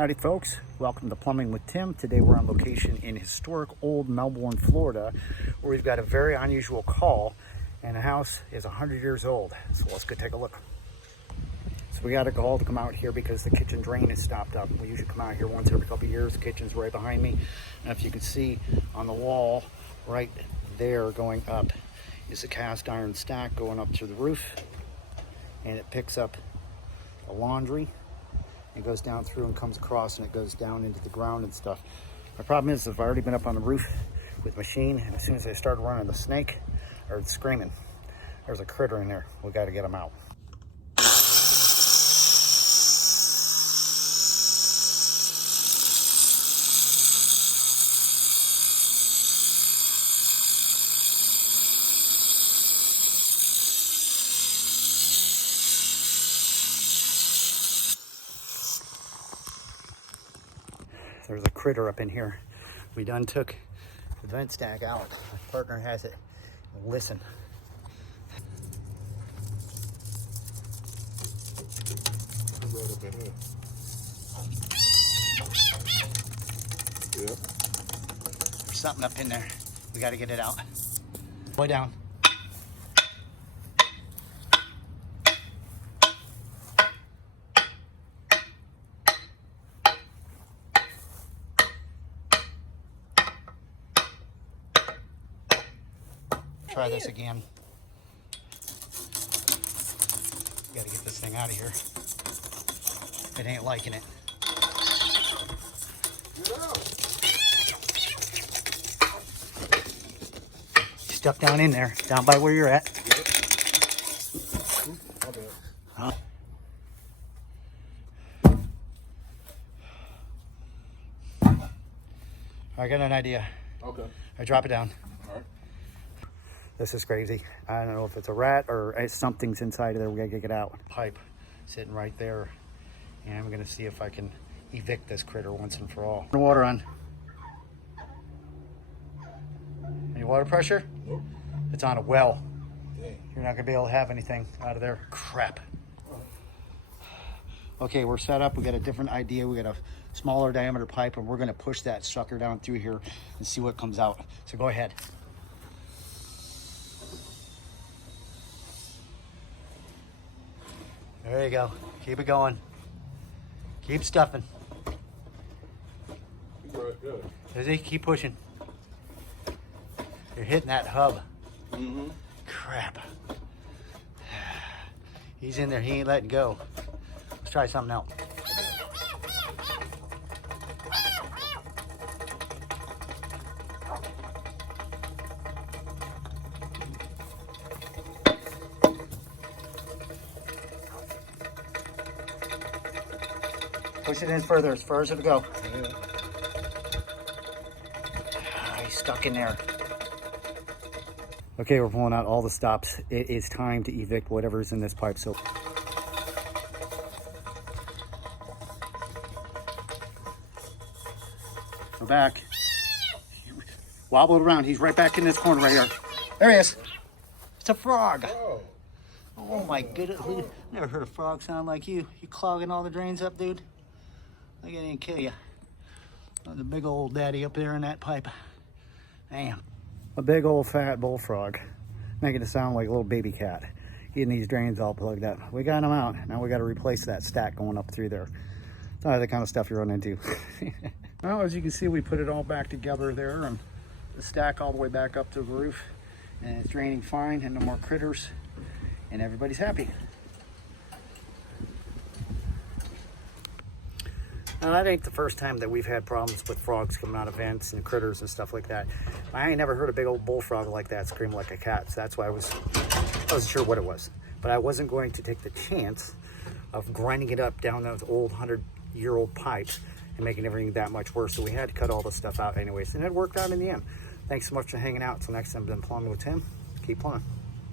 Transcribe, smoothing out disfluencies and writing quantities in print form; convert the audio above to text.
Howdy folks, welcome to Plumbing with Tim. Today we're on location in historic old Melbourne, Florida, where we've got a very unusual call, and the house is 100 years old. So let's go take a look. So we got a call to come out here because the kitchen drain is stopped up. We usually come out here once every couple of years. The kitchen's right behind me. And if you can see on the wall right there going up is a cast iron stack going up to the roof, and it picks up the laundry. It goes down through and comes across, and it goes down into the ground and stuff. My problem is I've already been up on the roof with machine, and as soon as I started running the snake, I heard screaming. There's a critter in there. We got to get him out. There's a critter up in here. We done took the vent stack out. My partner has it. Listen. Yep. There's something up in there. We got to get it out. Boy down. Try this again. Got to get this thing out of here. It ain't liking it. Stuck down in there, down by where you're at. Huh? I got an idea. Okay. I drop it down. All right. This is crazy. I don't know if it's a rat or something's inside of there. We gotta get it out. Pipe sitting right there. And I'm gonna see if I can evict this critter once and for all. Water on. Any water pressure? Nope. It's on a well. Dang. You're not gonna be able to have anything out of there. Crap. Okay, we're set up. We got a different idea. We got a smaller diameter pipe, and we're gonna push that sucker down through here and see what comes out. So go ahead. There you go. Keep it going. Keep stuffing. He's right good. Is he? Keep pushing. You're hitting that hub. Mm-hmm. Crap. He's in there. He ain't letting go. Let's try something else. Push it in further, as far as it'll go. Yeah. He's stuck in there. Okay, we're pulling out all the stops. It is time to evict whatever's in this pipe. So we're back. Wobble it around. He's right back in this corner right here. There he is. It's a frog. Oh. Oh my goodness. Never heard a frog sound like you. You clogging all the drains up, dude? Like it didn't kill you. The big old daddy up there in that pipe. Damn. A big old fat bullfrog. Making it sound like a little baby cat. Getting these drains all plugged up. We got them out. Now we got to replace that stack going up through there. It's not the kind of stuff you run into. Well, as you can see, we put it all back together there, and the stack all the way back up to the roof. And it's draining fine, and no more critters. And everybody's happy. Now, that ain't the first time that we've had problems with frogs coming out of vents and critters and stuff like that. I ain't never heard a big old bullfrog like that scream like a cat, so that's why I wasn't sure what it was. But I wasn't going to take the chance of grinding it up down those old 100-year-old pipes and making everything that much worse. So we had to cut all this stuff out anyways, and it worked out in the end. Thanks so much for hanging out. Until next time, I've been Plumbing with Tim. Keep plumbing.